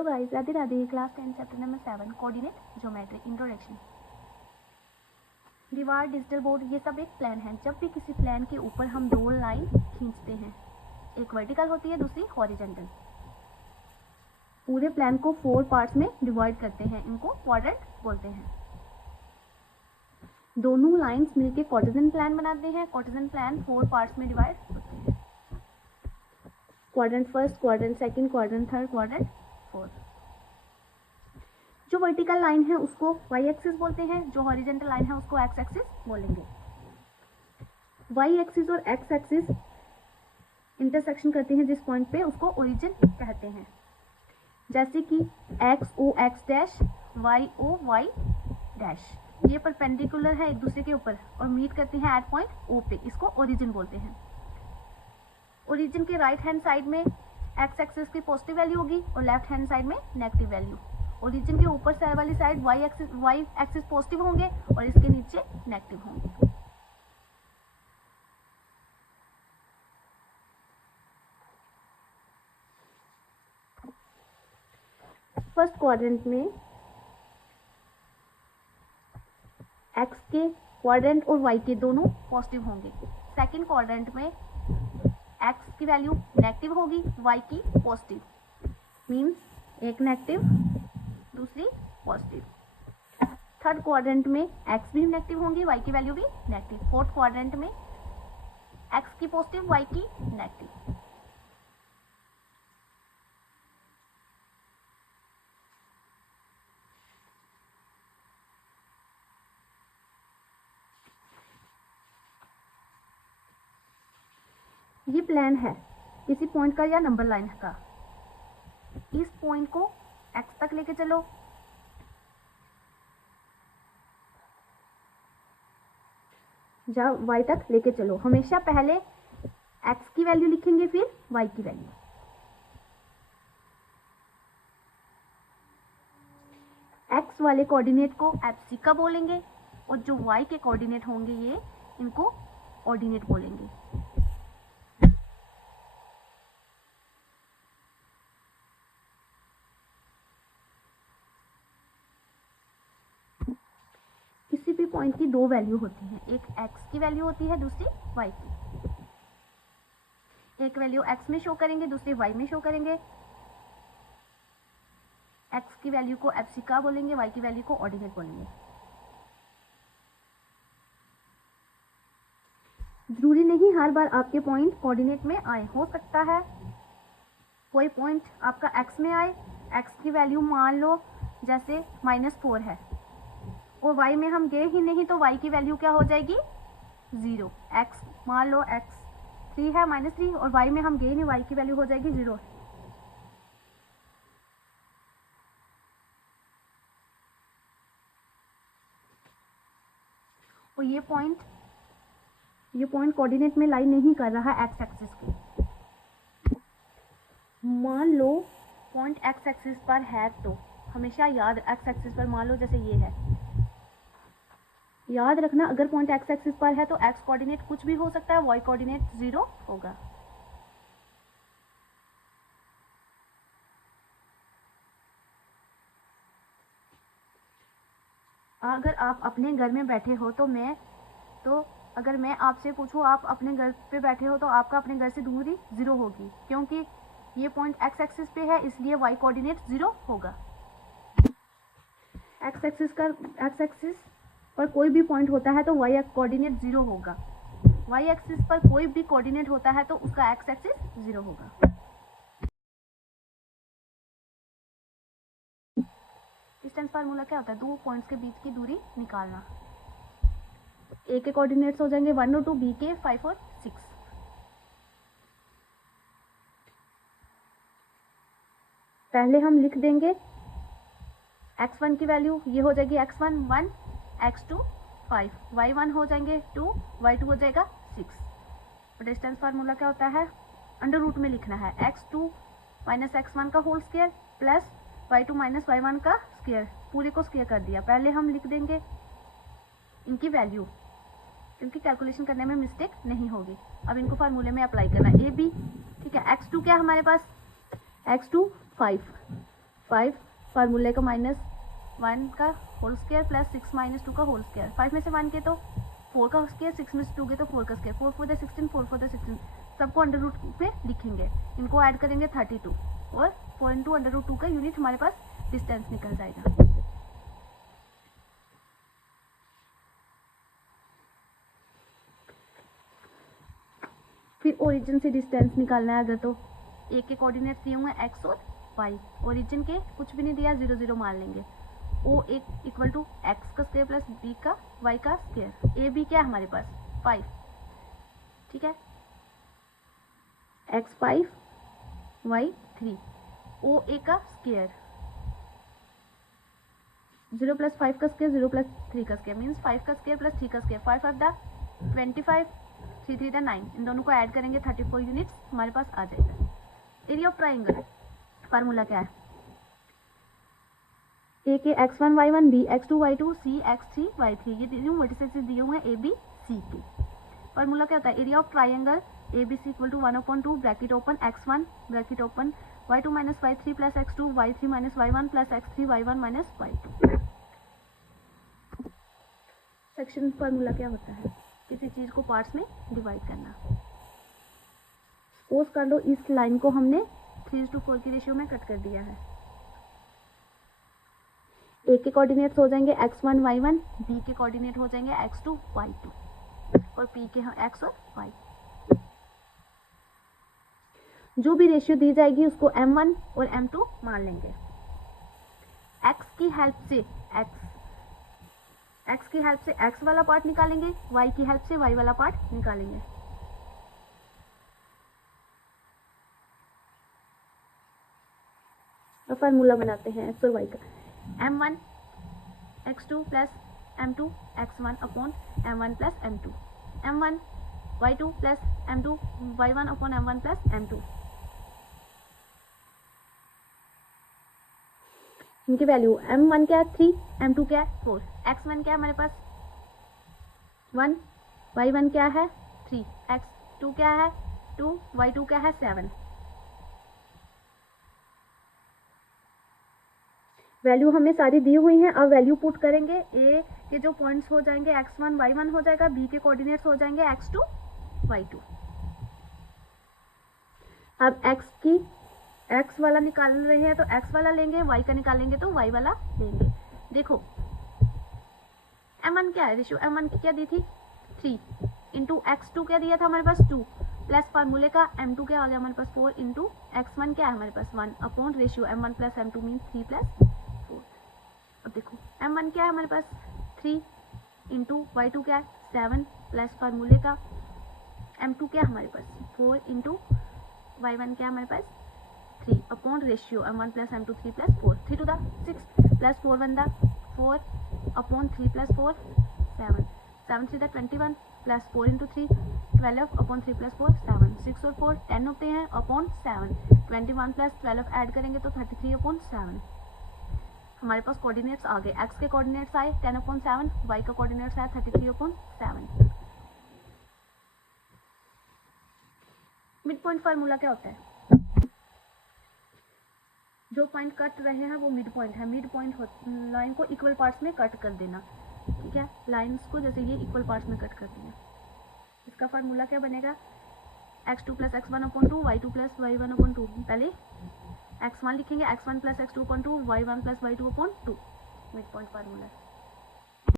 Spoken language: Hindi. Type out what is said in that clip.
Hello guys, Radhe Radhe. Class 10 chapter number 7 coordinate geometry introduction. दीवार, डिजिटल बोर्ड, ये सब एक प्लान है। जब भी किसी प्लान के ऊपर हम दो लाइन खींचते हैं, एक वर्टिकल होती है, दूसरी हॉरिजॉन्टल, पूरे प्लान को 4 पार्ट्स में डिवाइड करते हैं, इनको क्वाड्रेंट बोलते हैं। दोनों लाइंस मिलके कार्टेशियन प्लान बनाते हैं। कार्टेशियन प्लान 4 पार्ट्स में डिवाइड होते हैं, quadrant first, quadrant second, quadrant third, quadrant fourth. जो वर्टिकल लाइन है उसको वाई एक्सिस बोलते हैं, जो हॉरिजॉन्टल लाइन है उसको एक्स एक्सिस बोलेंगे। वाई एक्सिस और एक्स एक्सिस इंटरसेक्शन करते हैं जिस पॉइंट पे, उसको ओरिजिन कहते हैं। जैसे कि X O X dash, Y O Y dash, ये परपेंडिकुलर है एक दूसरे के ऊपर और मीट करते हैं एट पॉइंट ओ पे, इसको ओरिजिन बोलते हैं। ओरिजिन के राइट हैंड साइड में एक्स एक्सिस की पॉजिटिव वैल्यू होगी और लेफ्ट हैंड साइड में नेगेटिव वैल्यू। ओरिजिन के ऊपर से वाली साइड वाई एक्सिस पॉजिटिव होंगे और इसके नीचे नेगेटिव होंगे। फर्स्ट क्वाड्रेंट में एक्स के क्वाड्रेंट और वाई के दोनों पॉजिटिव होंगे। सेकंड क्वाड्रेंट में एक्स की वैल्यू नेगेटिव होगी, वाई की पॉजिटिव, मीन्स एक नेगेटिव दूसरी पॉजिटिव। थर्ड क्वाड्रेंट में एक्स भी नेगेटिव होंगी, वाई की वैल्यू भी नेगेटिव। फोर्थ क्वाड्रेंट में एक्स की पॉजिटिव, वाई की नेगेटिव। ये प्लान है किसी पॉइंट का या नंबर लाइन का। इस पॉइंट को एक्स तक लेके चलो, या वाई तक लेके चलो। हमेशा पहले एक्स की वैल्यू लिखेंगे, फिर वाई की वैल्यू। एक्स वाले कोऑर्डिनेट को एब्सिका बोलेंगे और जो वाई के कोऑर्डिनेट होंगे ये इनको ऑर्डिनेट बोलेंगे। किसी भी पॉइंट की दो वैल्यू होती है, एक एक्स की वैल्यू होती है, दूसरी वाई की। एक वैल्यू एक्स में शो करेंगे, दूसरी वाई में शो करेंगे। एक्स की वैल्यू को एब्सिका बोलेंगे, वाई की वैल्यू को ऑर्डिनेट बोलेंगे। जरूरी नहीं हर बार आपके पॉइंट कोऑर्डिनेट में आए, हो सकता है कोई पॉइंट आपका एक्स में आए, एक्स की वैल्यू मान लो जैसे -4 है और y में हम गए ही नहीं तो y की वैल्यू क्या हो जाएगी 0। x मान लो x 3 है, -3, और y में हम गए नहीं, y की वैल्यू हो जाएगी 0। और ये पॉइंट कोऑर्डिनेट में लाई नहीं कर रहा है एक्स एक्सिस के। मान लो पॉइंट एक्स एक्सिस पर है तो हमेशा याद, एक्स एक्सिस पर मान लो जैसे ये है, याद रखना अगर पॉइंट एक्स एक्सिस पर है तो एक्स कोऑर्डिनेट कुछ भी हो सकता है, वाई कोऑर्डिनेट 0 होगा। अगर आप अपने घर में बैठे हो तो अगर मैं आपसे पूछूं आप अपने घर पे बैठे हो तो आपका अपने घर से दूरी 0 होगी, क्योंकि ये पॉइंट एक्स एक्सिस पे है इसलिए वाई कोऑर्डिनेट 0 होगा। एक्स एक्सिस पर कोई भी पॉइंट होता है तो वाई कोऑर्डिनेट 0 होगा। वाई एक्सिस पर कोई भी कोऑर्डिनेट होता है तो उसका एक्स एक्सिस 0 होगा। डिस्टेंस फार्मूला क्या होता है? दो पॉइंट्स के बीच की दूरी निकालना। ए के कोऑर्डिनेट्स हो जाएंगे 1 और 2, बी के 5 और 6। पहले हम लिख देंगे x1 की वैल्यू, ये हो जाएगी x1 1, x2 5, y1 हो जाएंगे 2, y2 हो जाएगा 6। और डिस्टेंस फार्मूला क्या होता है? अंडर रूट में लिखना है, x2 माइनस x1 का whole square plus y2 minus y1 का स्क्वायर, पूरे को स्क्वायर कर दिया। पहले हम लिख देंगे इनकी वैल्यू, क्योंकि कैलकुलेशन करने में मिस्टेक नहीं होगी। अब इनको फार्मूले में अप्लाई करना, ए बी, ठीक है। x2 क्या हमारे पास? x2 5, 5 फार्मूले का -1 का होल स्क्वायर प्लस 6 - 2 का होल स्क्वायर। 5 में से 1 के तो 4 का स्क्वायर, 6 में से 2 के तो 4 का स्क्वायर। 4 4 16, 4 4 16, सबको अंडर रूट पे लिखेंगे, इनको ऐड करेंगे 32 और 4 इंटू अंडर रूट 2 का यूनिट हमारे पास डिस्टेंस निकल जाएगा। फिर ओरिजिन से डिस्टेंस निकालना है अगर तो ए के कोऑर्डिनेट्स दिए हुए हैं एक्स और वाई, ओरिजिन के कुछ भी नहीं दिया 0 0 मान लेंगे। ओ एक इक्वल टू एक्स का स्क्वायर प्लस बी का वाई का स्क्वायर। ए बी क्या है हमारे पास 5, ठीक है, एक्स 5 वाई 3। ओ ए का स्क्वायर 0 + 5 का स्क्वायर 0 + 3 का स्क्वायर मीन्स 5 का स्क्वायर प्लस 3 का स्क्वायर। 5 5 दा 25, 3 3 दा 9, इन दोनों को ऐड करेंगे 34 यूनिट्स हमारे पास आ जाएगा। एरिया ऑफ ट्राइंगल फार्मूला क्या है, ए के x1 y1 B x2 y2 सी x3 y3, ये तीनों वर्टिसेस दिए हुए हैं ए बी सी के। फार्मूला क्या होता है, area of triangle A B C equal to 1/2 bracket open x1 bracket open y2 - y3 plus x2 y3 - y1 plus x3 y1 - y2। Section formula क्या होता है, किसी चीज को पार्ट्स में डिवाइड करना। सपोज कर लो इस लाइन को हमने 3:4 की रेशियो में कट कर दिया है। ए के कोऑर्डिनेट्स हो जाएंगे x1 y1, बी के कोऑर्डिनेट हो जाएंगे x2 y2 और पी के x और y। जो भी रेशियो दी जाएगी उसको m1 और m2 मान लेंगे। x की हेल्प से x वाला पार्ट निकालेंगे, y की हेल्प से y वाला पार्ट निकालेंगे। और फार्मूला बनाते हैं x और y का, m1 x2 plus m2 x1 upon m1 plus m2, m1 y2 plus m2 y1 upon m1 plus m2। इनकी वैल्यू m1 क्या है 3, m2 क्या है 4, x1 क्या है हमारे पास 1, y1 क्या है 3, x2 क्या है 2, y2 क्या है 7। वैल्यू हमें सारी दी हुई हैं, अब वैल्यू पुट करेंगे। ए के जो पॉइंट्स हो जाएंगे x1 y1 हो जाएगा, बी के कोऑर्डिनेट्स हो जाएंगे x2 y2। अब x वाला निकाल रहे हैं तो x वाला लेंगे, y का निकालेंगे तो y वाला लेंगे। देखो m1 क्या है, रेशियो m1 की क्या दी थी 3 इंटू x2 क्या दिया था हमारे पास 2 प्लस फार्मूले का m2 क्या आ गया हमारे पास 4 इंटू x1 क्या है हमारे पास 1 upon ratio m1 plus m2 means 3 + 4। अब देखो m1 क्या है हमारे पास 3 इंटू y2 क्या है 7 प्लस फार्मूले का m2 क्या है हमारे पास 4 इंटू y1 क्या है हमारे पास 3 upon ratio m1 plus m2 3 + 4, 3 to the 6 plus 4 1 the 4 upon 3 + 4 7, 7 3 the 21 plus 4 into 3 12 upon 3 + 4 7, 6 और 4 10 होते हैं अपॉन 7, 21 प्लस 12 ऐड करेंगे तो 33 अपॉन 7। हमारे पास कोऑर्डिनेट्स आ गए, x के कोऑर्डिनेट्स आए 10 अपॉन 7, y का कोऑर्डिनेट्स आया 33 अपॉन 7। मिड पॉइंट फार्मूला क्या होता है, जो पॉइंट कट रहे हैं वो मिड पॉइंट है। मिड पॉइंट लाइन को इक्वल पार्ट्स में कट कर देना, ठीक है, लाइंस को जैसे ये इक्वल पार्ट्स में कट कर दिया। इसका फार्मूला क्या बनेगा x2 + x1 upon 2 y2 + y1 upon 2। पहले x1 लिखेंगे, x1 + x2 upon 2 y1 + y2 upon 2, mid point formula.